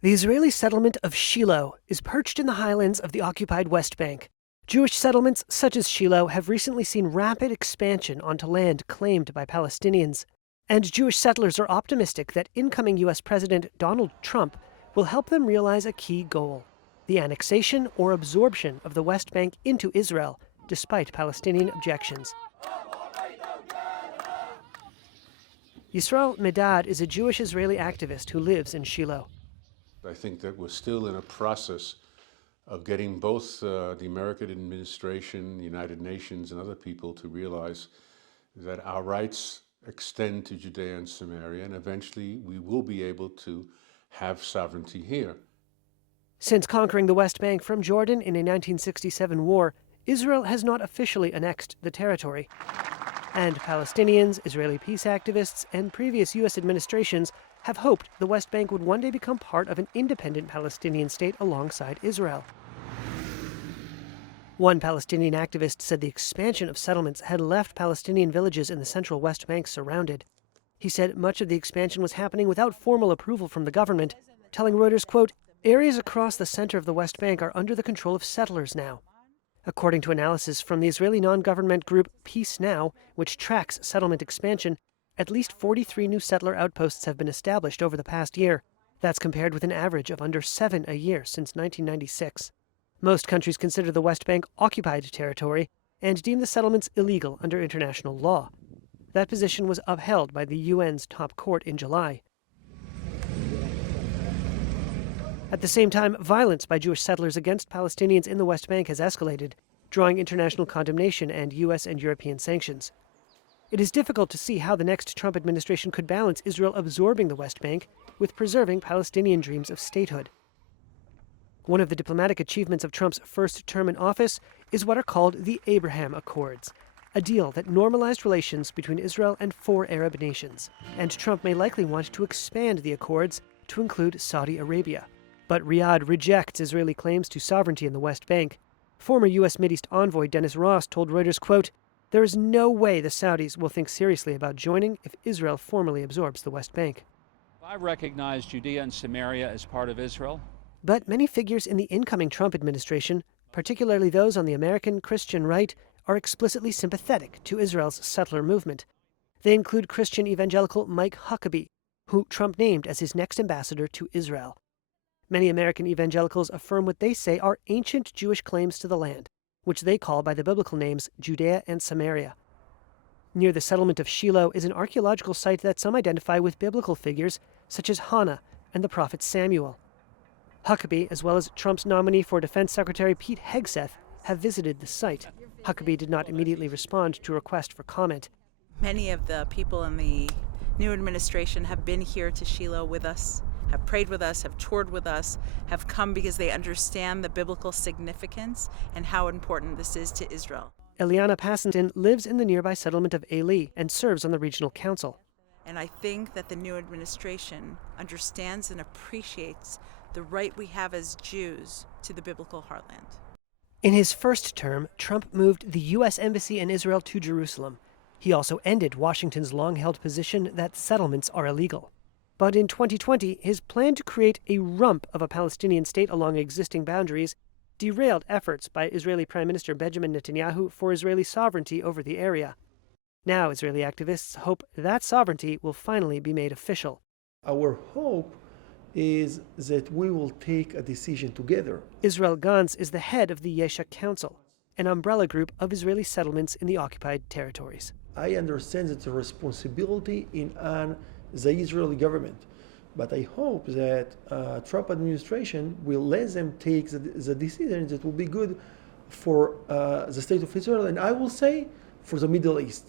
The Israeli settlement of Shilo is perched in the highlands of the occupied West Bank. Jewish settlements such as Shilo have recently seen rapid expansion onto land claimed by Palestinians. And Jewish settlers are optimistic that incoming U.S. President Donald Trump will help them realize a key goal: the annexation or absorption of the West Bank into Israel, despite Palestinian objections. Yisrael Medad is a Jewish Israeli activist who lives in Shilo. I think that we're still in a process of getting both the American administration, the United Nations, and other people to realize that our rights extend to Judea and Samaria, and eventually we will be able to have sovereignty here. Since conquering the West Bank from Jordan in a 1967 war, Israel has not officially annexed the territory. And Palestinians, Israeli peace activists, and previous U.S. administrations have hoped the West Bank would one day become part of an independent Palestinian state alongside Israel. One Palestinian activist said the expansion of settlements had left Palestinian villages in the central West Bank surrounded. He said much of the expansion was happening without formal approval from the government, telling Reuters, quote, "Areas across the center of the West Bank are under the control of settlers now." According to analysis from the Israeli non-government group Peace Now, which tracks settlement expansion, at least 43 new settler outposts have been established over the past year. That's compared with an average of under 7 a year since 1996. Most countries consider the West Bank occupied territory and deem the settlements illegal under international law. That position was upheld by the UN's top court in July. At the same time, violence by Jewish settlers against Palestinians in the West Bank has escalated, drawing international condemnation and U.S. and European sanctions. It is difficult to see how the next Trump administration could balance Israel absorbing the West Bank with preserving Palestinian dreams of statehood. One of the diplomatic achievements of Trump's first term in office is what are called the Abraham Accords, a deal that normalized relations between Israel and 4 Arab nations. And Trump may likely want to expand the accords to include Saudi Arabia. But Riyadh rejects Israeli claims to sovereignty in the West Bank. Former U.S. Mideast envoy Dennis Ross told Reuters, quote, "There is no way the Saudis will think seriously about joining if Israel formally absorbs the West Bank." I recognize Judea and Samaria as part of Israel. But many figures in the incoming Trump administration, particularly those on the American Christian right, are explicitly sympathetic to Israel's settler movement. They include Christian evangelical Mike Huckabee, who Trump named as his next ambassador to Israel. Many American evangelicals affirm what they say are ancient Jewish claims to the land, which they call by the biblical names Judea and Samaria. Near the settlement of Shilo is an archaeological site that some identify with biblical figures such as Hannah and the prophet Samuel. Huckabee, as well as Trump's nominee for Defense Secretary Pete Hegseth, have visited the site. Huckabee did not immediately respond to a request for comment. Many of the people in the new administration have been here to Shilo with us, have prayed with us, have toured with us, have come because they understand the biblical significance and how important this is to Israel. Eliana Passington lives in the nearby settlement of Eli and serves on the regional council. And I think that the new administration understands and appreciates the right we have as Jews to the biblical heartland. In his first term, Trump moved the U.S. Embassy in Israel to Jerusalem. He also ended Washington's long-held position that settlements are illegal. But in 2020, his plan to create a rump of a Palestinian state along existing boundaries derailed efforts by Israeli Prime Minister Benjamin Netanyahu for Israeli sovereignty over the area. Now, Israeli activists hope that sovereignty will finally be made official. Our hope is that we will take a decision together. Israel Gantz is the head of the Yesha Council, an umbrella group of Israeli settlements in the occupied territories. I understand that the responsibility on the Israeli government, but I hope that Trump administration will let them take the decisions that will be good for the state of Israel, and I will say for the Middle East.